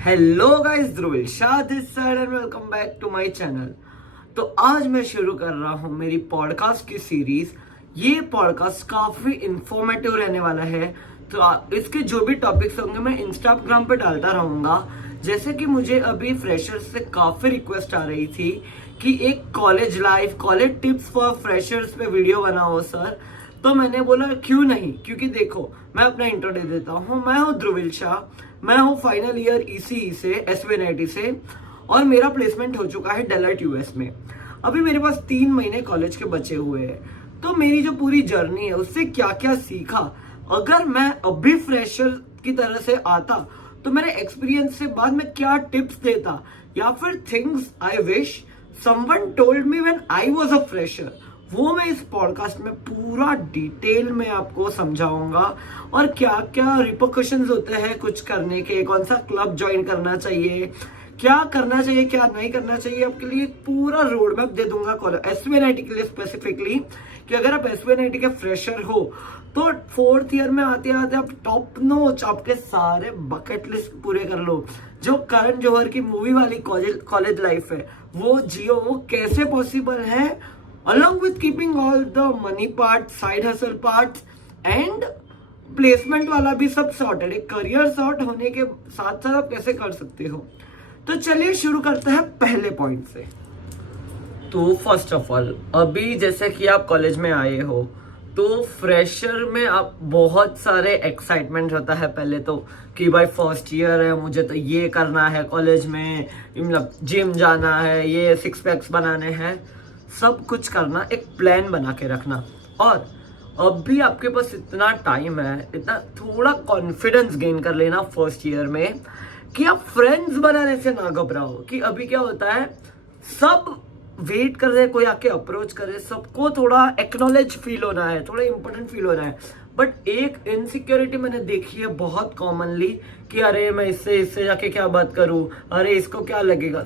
Hello guys, Dhruvil Shah this side and welcome back to my channel. तो आज मैं शुरू कर रहा हूं मेरी पॉडकास्ट की सीरीज। ये पॉडकास्ट काफी इंफॉर्मेटिव रहने वाला है। तो इसके जो भी टॉपिक्स होंगे मैं इंस्टाग्राम पे डालता रहूंगा। जैसे कि मुझे अभी फ्रेशर्स से काफी रिक्वेस्ट आ रही थी कि एक college life, college tips for freshers पे वीडियो बनाओ सर। तो मैंने बोला क्यों नहीं, क्योंकि देखो मैं अपना इंट्रो दे देता हूँ। मैं हूँ ध्रुविल शाह, मैं हूँ फाइनल ईयर ईसीई से, एसवीएनआईटी से, और मेरा प्लेसमेंट हो चुका है डेलॉयट यूएस में। अभी मेरे पास 3 महीने कॉलेज के बचे हुए हैं। तो मेरी जो पूरी जर्नी है उससे क्या क्या सीखा, अगर मैं अभी फ्रेशर की तरह से आता तो मेरे एक्सपीरियंस से बाद में क्या टिप्स देता, या फिर things I wish someone told me when I was a fresher, वो मैं इस पॉडकास्ट में पूरा डिटेल में आपको समझाऊंगा। और क्या क्या रिपोकशंस होते हैं कुछ करने के, कौन सा क्लब ज्वाइन करना चाहिए, क्या करना चाहिए क्या नहीं करना चाहिए, आपके लिए पूरा रोड मैप दे दूंगा एसवीएनआईटी के लिए स्पेसिफिकली। कि अगर आप एसवीएनआईटी के फ्रेशर हो तो 4th ईयर में आते आते आप टॉप नॉच आपके सारे बकेट लिस्ट पूरे कर लो। जो करण जौहर की मूवी वाली कॉलेज लाइफ है वो जियो, वो कैसे पॉसिबल है, along with keeping all the money part, side hustle parts and placement वाला भी सब सॉर्टेड। एक करियर सॉर्ट होने के साथ साथ आप कैसे कर सकते हो। तो चलिए शुरू करते हैं पहले पॉइंट से। तो फर्स्ट ऑफ ऑल, अभी जैसे कि आप कॉलेज में आए हो तो फ्रेशर में आप बहुत सारे एक्साइटमेंट होता है पहले तो, कि भाई फर्स्ट ईयर है, मुझे तो ये करना है कॉलेज में, मतलब जिम जाना है, ये 6 पैक्स बनाने हैं, सब कुछ करना, एक प्लान बना के रखना। और अब भी आपके पास इतना टाइम है, इतना थोड़ा कॉन्फिडेंस गेन कर लेना फर्स्ट ईयर में कि आप फ्रेंड्स बनाने से ना घबराओ। कि अभी क्या होता है, सब वेट कर रहे हैं कोई आके अप्रोच करे, सबको थोड़ा एक्नॉलेज फील होना है, थोड़ा इंपॉर्टेंट फील होना है। बट एक इनसिक्योरिटी मैंने देखी है बहुत कॉमनली कि अरे मैं इससे जाके क्या बात करूं, अरे इसको क्या लगेगा।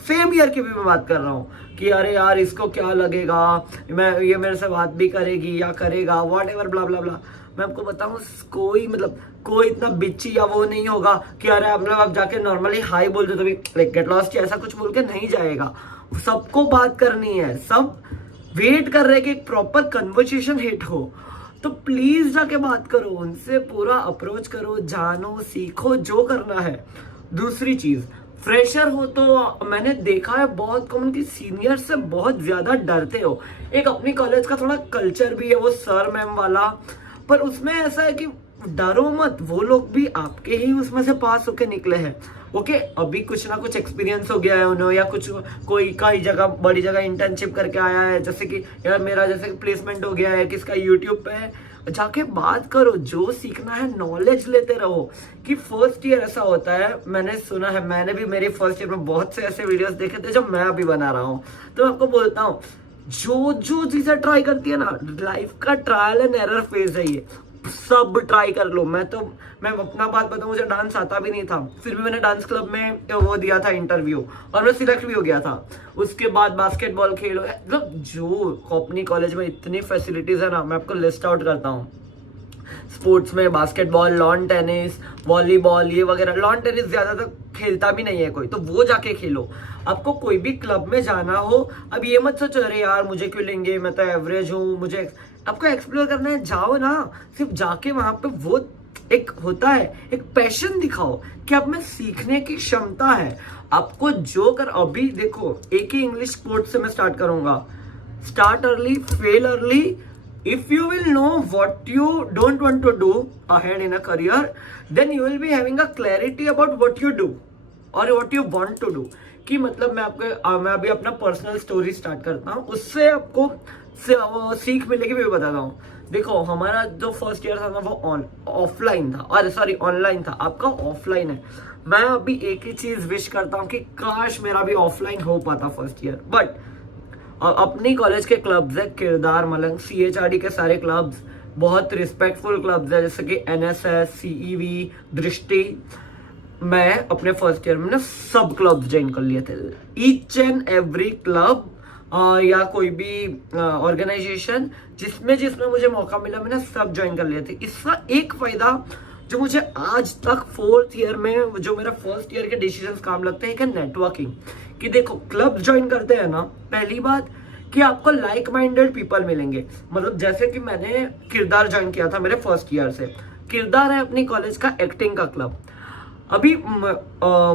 सेम ईयर की भी मैं बात कर रहा हूँ कि अरे यार इसको क्या लगेगा, ये मेरे से बात भी करेगी या करेगा, वॉट एवर ब्ला ब्ला ब्ला। मैं आपको बताऊं, कोई इतना बिच्ची या वो नहीं होगा कि अरे आप जाके नॉर्मली हाई बोल दो तो भी गेट लॉस्ट ऐसा कुछ बोल के नहीं जाएगा। सबको बात करनी है, सब वेट कर रहे कि एक प्रॉपर कन्वर्सेशन हिट हो। तो प्लीज जाके बात करो उनसे, पूरा अप्रोच करो, जानो सीखो जो करना है। दूसरी चीज, फ्रेशर हो तो मैंने देखा है बहुत कॉमन कि सीनियर से बहुत ज्यादा डरते हो। एक अपनी कॉलेज का थोड़ा कल्चर भी है वो सर मैम वाला, पर उसमें ऐसा है कि डरो मत, वो लोग भी आपके ही उसमें से पास होके निकले हैं। ओके, अभी कुछ ना कुछ एक्सपीरियंस हो गया है उन्हें, या कुछ कोई कई जगह बड़ी जगह इंटर्नशिप करके आया है, जैसे कि यार मेरा जैसे प्लेसमेंट हो गया है, किसका यूट्यूब पे है, जाके बात करो, जो सीखना है नॉलेज लेते रहो। कि फर्स्ट ईयर ऐसा होता है, मैंने सुना है, मैंने भी मेरे फर्स्ट ईयर में बहुत से ऐसे वीडियोस देखे थे जो मैं अभी बना रहा हूँ। तो मैं आपको बोलता हूँ, जो चीजें ट्राई करती है ना, लाइफ का ट्रायल एंड एरर फेज है ये, सब ट्राई कर लो। मैं अपना बात बताऊं, मुझे डांस आता भी नहीं था, फिर भी मैंने डांस क्लब में वो दिया था इंटरव्यू और मैं सिलेक्ट भी हो गया था। उसके बाद बास्केटबॉल खेलो, मतलब जो अपनी कॉलेज में इतनी फैसिलिटीज है ना, मैं आपको लिस्ट आउट करता हूँ। स्पोर्ट्स में बास्केटबॉल, लॉन टेनिस, वॉलीबॉल, ये वगैरह। लॉन टेनिस ज्यादातर खेलता भी नहीं है कोई, तो वो जाके खेलो। आपको कोई भी क्लब में जाना हो, अब ये मत सोचो अरे यार मुझे क्यों लेंगे, मैं तो एवरेज हूँ, मुझे आपको एक्सप्लोर करना है, जाओ ना। सिर्फ जाके वहां पे वो एक होता है, एक पैशन दिखाओ कि आप में सीखने की क्षमता है आपको। जो कर अभी देखो, एक ही इंग्लिश कोट से मैं स्टार्ट करूंगा, start early, fail early. If you will know what you don't want to do ahead in a career, then you will be having a clarity about what you do or what you want to do. कि मतलब मैं अभी अपना personal story start करता हूँ, उससे आपको सीख मिलेगी, मैं बताता हूँ। देखो, हमारा जो फर्स्ट ईयर था ना वो ऑफलाइन था, अरे सॉरी ऑनलाइन था, आपका ऑफलाइन है। मैं अभी एक ही चीज विश करता हूँ कि काश मेरा भी ऑफलाइन हो पाता फर्स्ट ईयर। बट अपनी कॉलेज के क्लब्स है, किरदार, मलंग, CHRD के सारे क्लब्स बहुत रिस्पेक्टफुल क्लब्स है, जैसे कि NSS, CEV, दृष्टि। मैं अपने फर्स्ट ईयर में ना सब क्लब्स ज्वाइन कर लिए थे, ईच एंड एवरी क्लब या कोई भी ऑर्गेनाइजेशन जिसमें मुझे मौका मिला, मैंने सब ज्वाइन कर लिए थे। इसका एक फायदा जो मुझे आज तक 4th ईयर में जो मेरा फर्स्ट ईयर के डिसीजंस काम लगते हैं, एक है नेटवर्किंग। कि देखो क्लब ज्वाइन करते हैं ना, पहली बात कि आपको लाइक माइंडेड पीपल मिलेंगे। मतलब जैसे कि मैंने किरदार ज्वाइन किया था मेरे फर्स्ट ईयर से। किरदार है अपनी कॉलेज का एक्टिंग का क्लब। अभी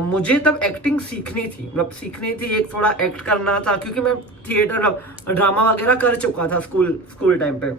मुझे तब एक्टिंग सीखनी थी, मतलब सीखनी थी, एक थोड़ा एक्ट करना था, क्योंकि मैं थिएटर ड्रामा वगैरह कर चुका था स्कूल टाइम पे।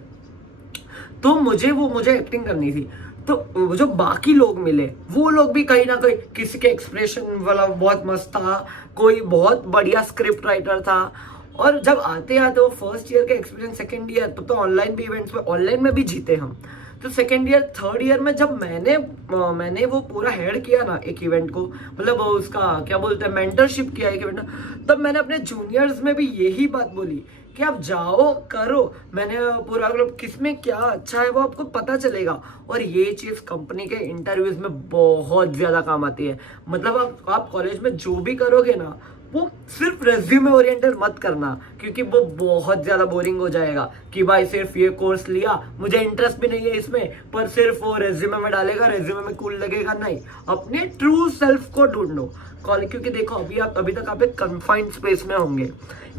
तो मुझे एक्टिंग करनी थी। तो जो बाकी लोग मिले वो लोग भी कहीं ना कहीं, किसी के एक्सप्रेशन वाला बहुत मस्त था, कोई बहुत बढ़िया स्क्रिप्ट राइटर था। और जब आते आते वो फर्स्ट ईयर का एक्सपीरियंस सेकंड ईयर तो ऑनलाइन भी इवेंट्स में ऑनलाइन में भी जीते हम। तो सेकंड ईयर थर्ड ईयर में जब मैंने वो पूरा हेड किया ना एक इवेंट को, मतलब उसका क्या बोलते हैं, मेंटरशिप किया एक इवेंट, तब मैंने अपने जूनियर्स में भी यही बात बोली कि आप जाओ करो। मैंने पूरा किसमें क्या अच्छा है वो आपको पता चलेगा। और ये चीज कंपनी के इंटरव्यूज में बहुत ज्यादा काम आती है। मतलब आप कॉलेज में जो भी करोगे ना, वो सिर्फ रेज्यूमे ओरिएंटेड मत करना, क्योंकि वो बहुत ज्यादा बोरिंग हो जाएगा कि भाई सिर्फ ये कोर्स लिया, मुझे इंटरेस्ट भी नहीं है इसमें, पर सिर्फ वो रेज्यूमे में डालेगा, रेज्यूमे में कूल लगेगा। नहीं, अपने ट्रू सेल्फ को ढूंढो कॉलेज। क्योंकि देखो अभी तक आप एक कन्फाइंड स्पेस में होंगे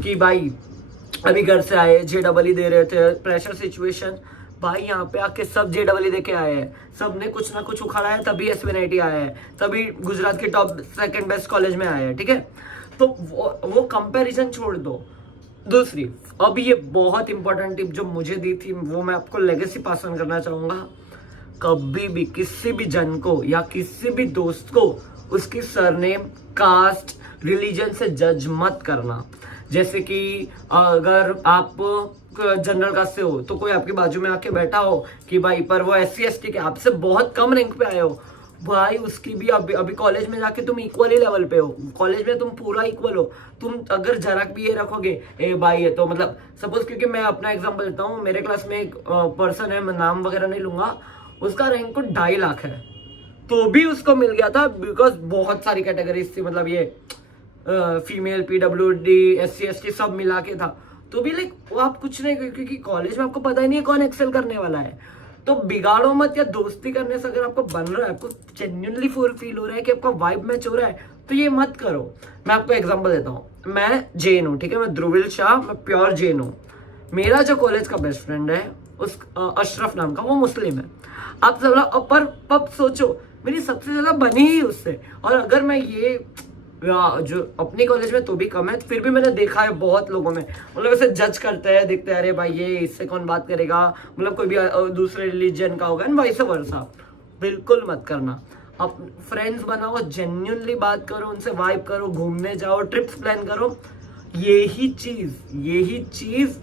कि भाई अभी घर से आए, JEE दे रहे थे, प्रेशर सिचुएशन, भाई यहाँ पे आके सब JEE दे के आए हैं, सब ने कुछ ना कुछ उखाड़ा है, तभी SVNIT आया है, तभी गुजरात के टॉप सेकंड बेस्ट कॉलेज में आया है। ठीक है, तो वो कंपैरिजन छोड़ दो। दूसरी, अब ये बहुत इंपॉर्टेंट टिप जो मुझे दी थी, वो मैं आपको लेगेसी पास ऑन करना चाहूंगा। कभी भी किसी भी जन को या किसी भी दोस्त को उसकी सरनेम, कास्ट, रिलीजन से जज मत करना। जैसे कि अगर आप जनरल कास्ट से हो तो कोई आपके बाजू में आके बैठा हो कि भाई पर वो SC ST के आपसे बहुत कम रैंक पे आए हो, भाई उसकी भी अभी कॉलेज में जाके तुम इक्वल ही लेवल पे हो, कॉलेज में तुम पूरा इक्वल हो। तुम अगर जरा भी ये रखोगे ए भाई ये तो, मतलब सपोज, क्योंकि मैं अपना एग्जांपल देता हूँ, मेरे क्लास में एक पर्सन है, मैं नाम वगैरह नहीं लूंगा, उसका रैंक को 2.5 लाख है, तो भी उसको मिल गया था बिकॉज बहुत सारी कैटेगरीज थी, मतलब ये फीमेल, PWD, SC ST सब मिला के था। तो भी लाइक वो आप कुछ नहीं, क्योंकि कॉलेज में आपको पता ही नहीं है कौन एक्सेल करने वाला है। तो बिगाड़ो मत, या दोस्ती करने से अगर आपको बन रहा है, आपको जेन्युइनली फील हो रहा है कि आपका वाइब मैच हो रहा है, तो ये मत करो। मैं आपको एग्जांपल देता हूँ, मैं जैन हूँ, ठीक है, मैं ध्रुविल शाह, मैं प्योर जैन हूँ। मेरा जो कॉलेज का बेस्ट फ्रेंड है उस अशरफ नाम का, वो मुस्लिम है। आप सब पर पब सोचो, मेरी सबसे ज्यादा बनी ही उससे। और अगर मैं ये जो अपनी कॉलेज में तो भी कम है, फिर भी मैंने देखा है बहुत लोगों में, मतलब ऐसे जज करते हैं, देखते हैं अरे भाई ये इससे कौन बात करेगा, मतलब कोई भी दूसरे रिलीजन का होगा, वाइस वर्सा। बिल्कुल मत करना। आप फ्रेंड्स बनाओ, जेन्युइनली बात करो उनसे, वाइब करो, घूमने जाओ, ट्रिप्स प्लान करो, यही चीज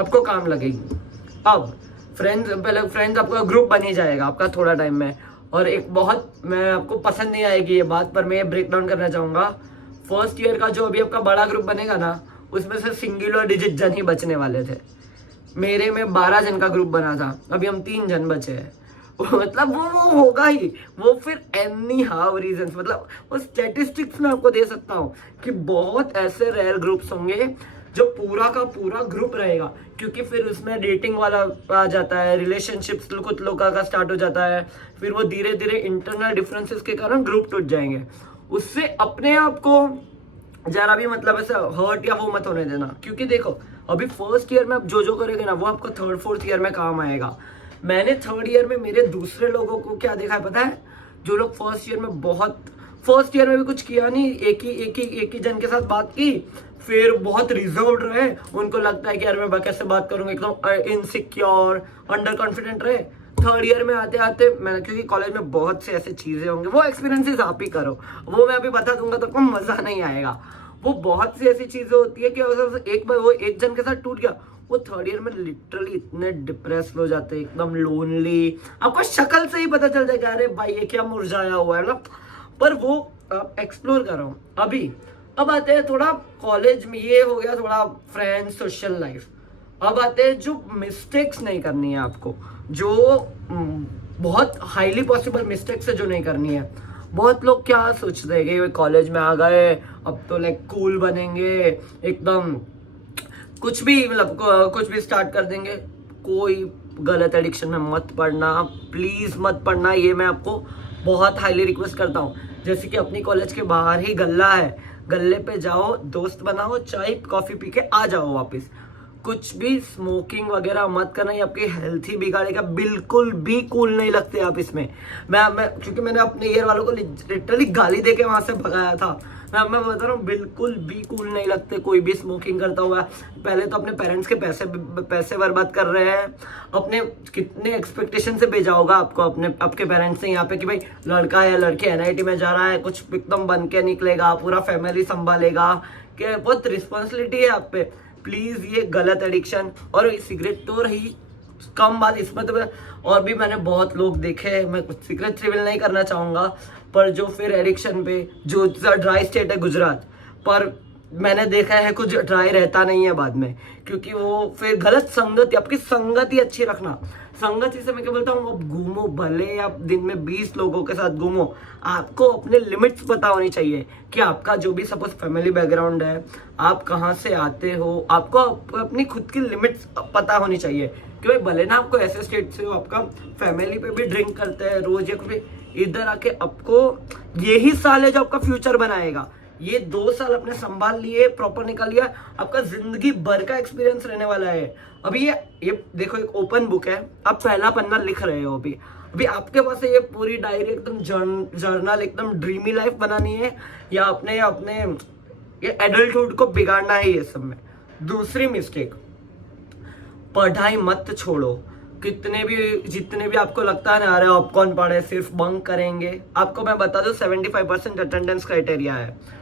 आपको काम लगेगी। अब फ्रेंड्स आपका ग्रुप बन ही जाएगा आपका थोड़ा टाइम में। और एक बहुत, मैं आपको पसंद नहीं आएगी ये बात, पर मैं ये ब्रेक डाउन करना चाहूंगा। फर्स्ट ईयर का जो अभी आपका बड़ा ग्रुप बनेगा ना, उसमें से सिंगुलर डिजिट जन ही बचने वाले थे। मेरे में 12 जन का ग्रुप बना था, अभी हम 3 जन बचे हैं। मतलब वो होगा ही, वो फिर एनी हाउ रीजंस, मतलब वो स्टैटिस्टिक्स में आपको दे सकता हूँ कि बहुत ऐसे रेयर ग्रुप्स होंगे जो पूरा का पूरा ग्रुप रहेगा, क्योंकि फिर उसमें डेटिंग वाला आ जाता है, रिलेशनशिप्स कुछ लोगों का स्टार्ट हो जाता है, फिर वो धीरे धीरे इंटरनल डिफरेंसेस के कारण ग्रुप टूट जाएंगे। उससे अपने आप को जरा भी मतलब ऐसा हर्ट या वो मत होने देना, क्योंकि देखो अभी फर्स्ट ईयर में आप जो करोगे ना, वो आपको थर्ड फोर्थ ईयर में काम आएगा। मैंने थर्ड ईयर में मेरे दूसरे लोगों को क्या देखा है पता है, जो लोग फर्स्ट ईयर में भी कुछ किया नहीं, एक ही जन के साथ बात की, फिर बहुत रिजर्व्ड रहे, उनको लगता है कि यार मैं कैसे बात करूंगा, एकदम इनसिक्योर, अंडर कॉन्फिडेंट रहे। थर्ड ईयर में आते आते मैंने, क्योंकि कॉलेज में बहुत से ऐसे चीजें होंगे, वो एक्सपीरियंसेस आप ही करो, वो मैं अभी बता दूंगा तो आपको मजा नहीं आएगा। वो बहुत सी ऐसी चीजें होती है कि एक बार वो एक जन के साथ टूट गया, वो थर्ड ईयर में लिटरली इतने डिप्रेस हो जाते हैं, एकदम लोनली, आपको शक्ल से ही पता चल जाएगा अरे भाई ये क्या मुरझाया हुआ है, मतलब। पर वो आप एक्सप्लोर करो। अब आते हैं थोड़ा कॉलेज में, ये हो गया थोड़ा फ्रेंड्स, सोशल लाइफ। अब आते हैं जो मिस्टेक्स नहीं करनी है आपको, जो बहुत हाईली पॉसिबल मिस्टेक्स है जो नहीं करनी है। बहुत लोग क्या सोचते हैं कि कॉलेज में आ गए अब तो लाइक कूल बनेंगे, एकदम कुछ भी मतलब कुछ भी स्टार्ट कर देंगे। कोई गलत एडिक्शन में मत पड़ना, प्लीज मत पड़ना, ये मैं आपको बहुत हाईली रिक्वेस्ट करता हूँ। जैसे कि अपनी कॉलेज के बाहर ही गल्ला है, गल्ले पे जाओ, दोस्त बनाओ, चाय कॉफी पी के आ जाओ वापस। कुछ भी स्मोकिंग वगैरह मत करना, ये आपकी हेल्थ ही बिगाड़ेगा। बिल्कुल भी कूल नहीं लगते आप इसमें। मैं क्योंकि मैंने अपने ईयर वालों को लिटरली गाली देके वहां से भगाया था। मैं बता रहा हूँ, बिल्कुल भी कूल नहीं लगते कोई भी स्मोकिंग करता हुआ। पहले तो अपने पेरेंट्स के पैसे बर्बाद कर रहे हैं। अपने कितने एक्सपेक्टेशन से भेजा होगा आपको आपके पेरेंट्स ने यहाँ पे कि भाई लड़का या लड़की एनआईटी में जा रहा है, कुछ एकदम बन के निकलेगा, पूरा फैमिली संभालेगा, कि बहुत रिस्पॉन्सिबिलिटी है आप पे। प्लीज ये गलत एडिक्शन, और सिगरेट तो रही कम बात, इसमें तो और भी मैंने बहुत लोग देखे हैं, मैं कुछ सीक्रेट रिवील नहीं करना चाहूंगा, पर जो फिर एडिक्शन पे, जो ड्राई स्टेट है गुजरात, पर मैंने देखा है कुछ ड्राई रहता नहीं है बाद में, क्योंकि वो फिर गलत संगति, आपकी संगति अच्छी रखना। संगत से मैं क्या बोलता हूँ, आप घूमो, भले आप दिन में 20 लोगों के साथ घूमो, आपको अपने लिमिट्स पता होनी चाहिए कि आपका जो भी सपोज फैमिली बैकग्राउंड है, आप कहाँ से आते हो, आपको अपनी खुद की लिमिट्स पता होनी चाहिए कि भाई भले ना आपको ऐसे स्टेट से हो, आपका फैमिली पे भी ड्रिंक करते हैं रोज, या कोई इधर आके आपको यही साल है जो आपका फ्यूचर बनाएगा। ये 2 साल अपने संभाल लिए, प्रॉपर निकाल लिया, आपका जिंदगी भर का एक्सपीरियंस रहने वाला है। अभी ये देखो, एक ओपन बुक है, आप पहला पन्ना लिख रहे हो। अभी आपके पास ये पूरी डायरी एकदम जर्नल, एकदम ड्रीमी लाइफ बनानी है, या अपने ये एडल्टहुड को बिगाड़ना है ये सब में। दूसरी मिस्टेक, पढ़ाई मत छोड़ो। जितने भी आपको लगता है ना, अरे आप कौन पढ़े, सिर्फ बंक करेंगे, आपको मैं बता दूं 75% अटेंडेंस क्राइटेरिया है।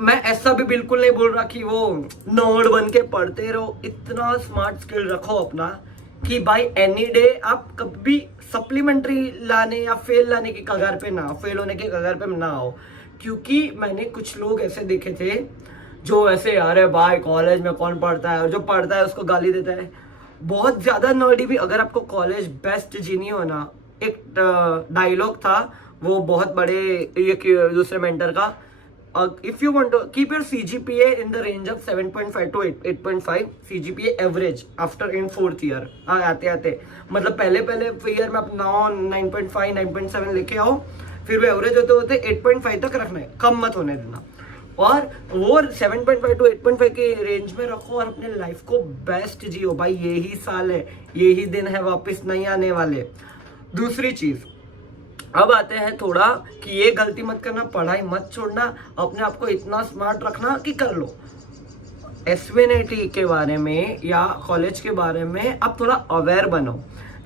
मैं ऐसा भी बिल्कुल नहीं बोल रहा कि वो नर्ड बन के पढ़ते रहो। इतना स्मार्ट स्किल रखो अपना कि भाई एनी डे आप कभी सप्लीमेंट्री लाने या फेल लाने की कगार पे ना, फेल होने की कगार पे ना हो। क्योंकि मैंने कुछ लोग ऐसे देखे थे जो ऐसे, अरे भाई कॉलेज में कौन पढ़ता है, और जो पढ़ता है उसको गाली देता है। बहुत ज्यादा नर्डी भी। अगर आपको कॉलेज बेस्ट जीनी हो ना, एक डायलॉग था वो बहुत बड़े ये दूसरे मेंटर का, if you want to keep your CGPA in the range of 7.5 to 8.5 CGPA average after in 4th year, आते मतलब पहले ईयर में आप 9.5 9.7 लेके आओ, फिर वो एवरेज होते 8.5 तक रखना है, कम मत होने देना। और वो 7.5 to 8.5 के रेंज में रखो और अपने लाइफ को बेस्ट जियो भाई। यही साल है, यही दिन है, वापस नहीं आने वाले। दूसरी चीज, अब आते हैं थोड़ा कि ये गलती मत करना, पढ़ाई मत छोड़ना, अपने आप को इतना स्मार्ट रखना कि कर लो। एसवीएनआईटी के बारे में या कॉलेज के बारे में आप थोड़ा अवेयर बनो।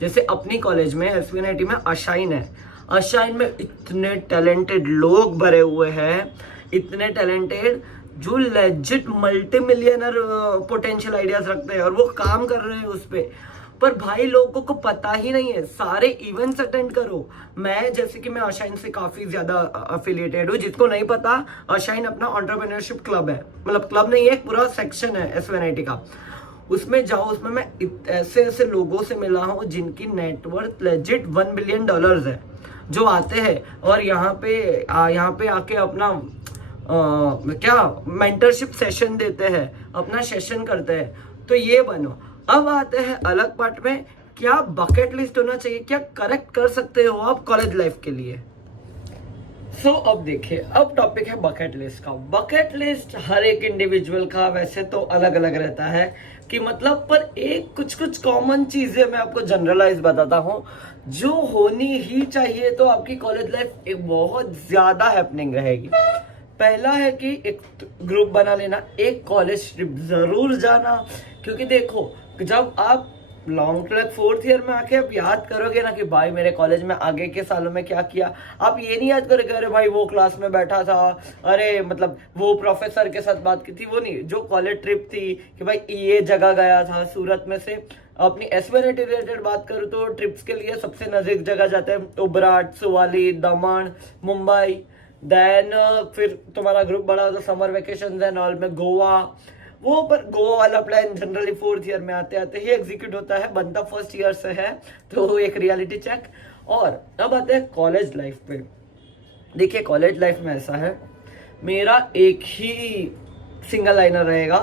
जैसे अपनी कॉलेज में एसवीएनआईटी में अशाइन है, अशाइन में इतने टैलेंटेड लोग भरे हुए हैं, इतने टैलेंटेड जो legit multi millionaire potential ideas रखते हैं और वो काम कर रहे हैं उस पे। पर भाई लोगों को पता ही नहीं है। सारे इवेंट्स अटेंड करो। मैं जैसे कि मैं अशाइन से काफी ज्यादा अफिलिएटेड हूँ। जिसको नहीं पता, अशाइन अपना एंटरप्रेन्योरशिप क्लब है, मतलब क्लब नहीं है, पूरा सेक्शन है एसवीएनआईटी का। उसमें जाओ, उसमें मैं ऐसे लोगों से मिला हूँ जिनकी नेटवर्थ लेजिट $1 बिलियन है, जो आते हैं और यहाँ पे आके अपना क्या मेंटरशिप सेशन देते हैं, अपना सेशन करते हैं। तो ये बनो। अब आते हैं अलग पार्ट में, क्या बकेट लिस्ट होना चाहिए, क्या करेक्ट कर सकते हो आप कॉलेज लाइफ के लिए। अब देखिए, अब टॉपिक है बकेट लिस्ट का। बकेट लिस्ट हर एक इंडिविजुअल का वैसे तो अलग अलग रहता है कि मतलब, पर एक कुछ कॉमन चीजें मैं आपको जनरलाइज बताता हूँ जो होनी ही चाहिए, तो आपकी कॉलेज लाइफ एक बहुत ज्यादा हैपनिंग रहेगी। पहला है कि एक ग्रुप बना लेना, एक कॉलेज ट्रिप जरूर जाना। क्योंकि देखो, जब आप लॉन्ग ट्रैक 4th ईयर में आके आप याद करोगे ना कि भाई मेरे कॉलेज में आगे के सालों में क्या किया, आप ये नहीं याद करोगे अरे भाई वो क्लास में बैठा था, अरे मतलब वो प्रोफेसर के साथ बात की थी, वो नहीं। जो कॉलेज ट्रिप थी कि भाई ये जगह गया था, सूरत में से अपनी एसवीएनआईटी रिलेटेड बात करूँ तो ट्रिप्स के लिए सबसे नजदीक जगह जाते हैं उबराट, सुवाली, दमन, मुंबई। देन फिर तुम्हारा ग्रुप बड़ा होता, समर वेकेशन एंड ऑल में गोवा। वो पर गोवा वाला प्लान जनरली 4th ईयर में आते ही एग्जीक्यूट होता है, बनता 1st ईयर से है, तो एक रियलिटी चेक। और अब आते हैं कॉलेज लाइफ पे। देखिए, कॉलेज लाइफ में ऐसा है, मेरा एक ही सिंगल लाइनर रहेगा,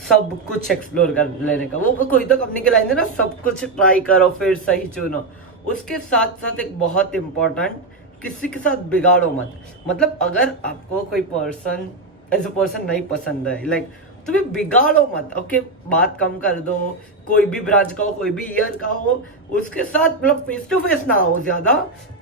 सब कुछ एक्सप्लोर कर लेने का। वो कोई तो कंपनी के लाइन है ना, सब कुछ ट्राई करो फिर सही चुनो। उसके साथ साथ एक बहुत इंपॉर्टेंट, किसी के साथ बिगाड़ो मत। मतलब अगर आपको कोई पर्सन एज अ पर्सन नहीं पसंद है, लाइक, तो भी बिगाड़ो मत। ओके, बात कम कर दो। कोई भी ब्रांच का हो, कोई भी ईयर का हो, उसके साथ मतलब फेस टू फेस ना हो ज्यादा,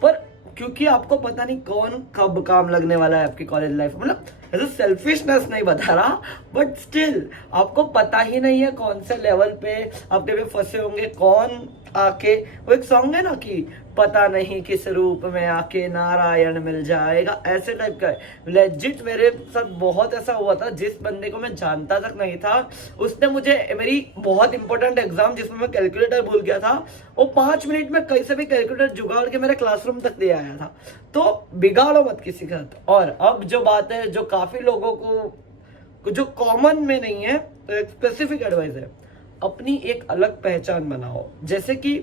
पर क्योंकि आपको पता नहीं कौन कब काम लगने वाला है आपकी कॉलेज लाइफ। मतलब ऐसे सेल्फिशनेस नहीं बता रहा, बट स्टिल आपको पता ही नहीं है कौन से लेवल पे आपके भी फंसे होंगे, कौन आके, वो एक सॉन्ग है ना कि पता नहीं किस रूप में आके नारायण मिल जाएगा, ऐसे टाइप का है। लेजिट मेरे साथ बहुत ऐसा हुआ था, जिस बंदे को मैं जानता तक नहीं था, उसने मुझे मेरी बहुत इंपॉर्टेंट एग्जाम जिसमें मैं कैलकुलेटर भूल गया था, वो 5 मिनट में कहीं से भी कैलकुलेटर जुगाड़ के मेरे क्लासरूम तक दे आया था। तो बिगाड़ो मत किसी के साथ। और अब जो बात है, जो काफी लोगों को जो कॉमन में नहीं है, तो एक स्पेसिफिक एडवाइस है, अपनी एक अलग पहचान बनाओ। जैसे कि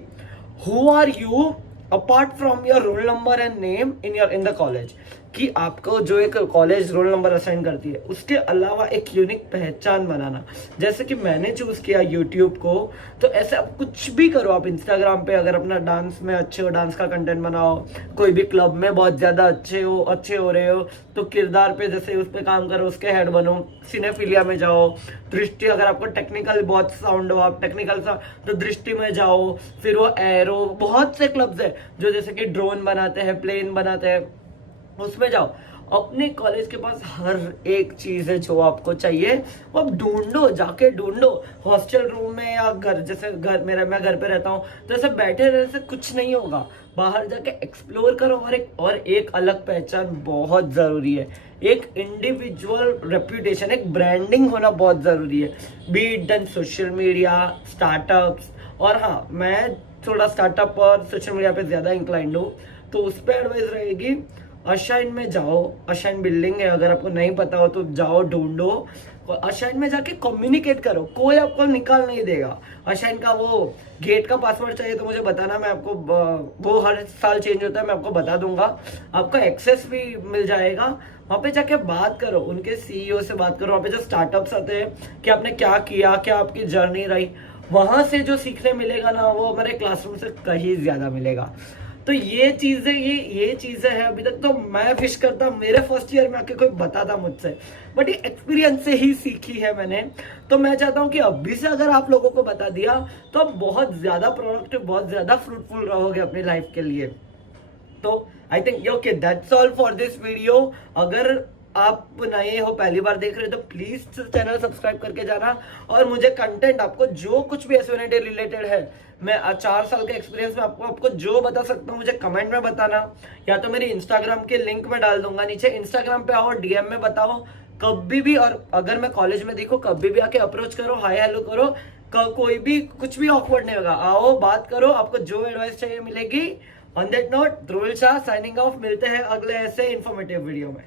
who are you apart from your roll number and name in the college, कि आपको जो एक कॉलेज रोल नंबर असाइन करती है, उसके अलावा एक यूनिक पहचान बनाना। जैसे कि मैंने चूज किया यूट्यूब को, तो ऐसे आप कुछ भी करो। आप इंस्टाग्राम पे अगर अपना डांस में अच्छे हो, डांस का कंटेंट बनाओ। कोई भी क्लब में बहुत ज्यादा अच्छे हो रहे हो, तो किरदार पे जैसे उस पर काम करो, उसके हेड बनो। सिनेफिलिया में जाओ। दृष्टि, अगर आपको टेक्निकल बहुत साउंड हो, आप टेक्निकल तो दृष्टि में जाओ। फिर वो एरो, बहुत से क्लब्स है जो जैसे कि ड्रोन बनाते हैं, प्लेन बनाते हैं, उसमें जाओ। अपने कॉलेज के पास हर एक चीज है जो आपको चाहिए, वो आप ढूंढो, जाके ढूंढो। हॉस्टल रूम में या घर, जैसे घर मेरा, मैं घर पे रहता हूँ, तो ऐसे बैठे रहने से कुछ नहीं होगा। बाहर जाके एक्सप्लोर करो। और एक अलग पहचान बहुत जरूरी है। एक इंडिविजुअल रेप्यूटेशन, एक ब्रांडिंग होना बहुत जरूरी है। B it done social media, startups. और हाँ, मैं थोड़ा स्टार्टअप और सोशल मीडिया पे ज्यादा इंक्लाइंड हूँ, तो उस पर एडवाइस रहेगी, अशाइन में जाओ। अशाइन बिल्डिंग है, अगर आपको नहीं पता हो तो जाओ, ढूंढो। अशाइन में जाके कम्युनिकेट करो, कोई आपको निकाल नहीं देगा। अशाइन का वो गेट का पासवर्ड चाहिए तो मुझे बताना, मैं आपको, वो हर साल चेंज होता है, मैं आपको बता दूंगा। आपको एक्सेस भी मिल जाएगा। वहाँ पे जाके बात करो, उनके सीईओ से बात करो। वहाँ पे जो स्टार्टअप्स आते हैं कि आपने क्या किया, क्या आपकी जर्नी रही, वहां से जो सीखने मिलेगा ना, वो हमारे क्लासरूम से कहीं ज्यादा मिलेगा। तो ये चीजें है। अभी तक तो मैं विश करता मेरे फर्स्ट ईयर में आके कोई बताता मुझसे, बट ये एक्सपीरियंस से ही सीखी है मैंने। तो मैं चाहता हूँ कि अभी से अगर आप लोगों को बता दिया, तो आप बहुत ज्यादा प्रोडक्टिव, बहुत ज्यादा फ्रूटफुल रहोगे अपनी लाइफ के लिए। तो I think okay, that's all for this video. अगर आप नए हो, पहली बार देख रहे हो, तो प्लीज चैनल सब्सक्राइब करके जाना। और मुझे कंटेंट, आपको जो कुछ भी एस1 रिलेटेड है, मैं 4 साल के एक्सपीरियंस में आपको जो बता सकता हूँ, मुझे कमेंट में बताना, या तो मेरी इंस्टाग्राम के लिंक में डाल दूंगा नीचे। इंस्टाग्राम पे आओ, डीएम में बताओ कभी भी। और अगर मैं कॉलेज में दिखूं, कभी भी आके अप्रोच करो, हाय हेलो करो। कोई भी कुछ भी ऑकवर्ड नहीं होगा, आओ बात करो, आपको जो एडवाइस चाहिए मिलेगी। On that note, Dhruval Shah signing off. मिलते हैं अगले ऐसे इंफॉर्मेटिव वीडियो में।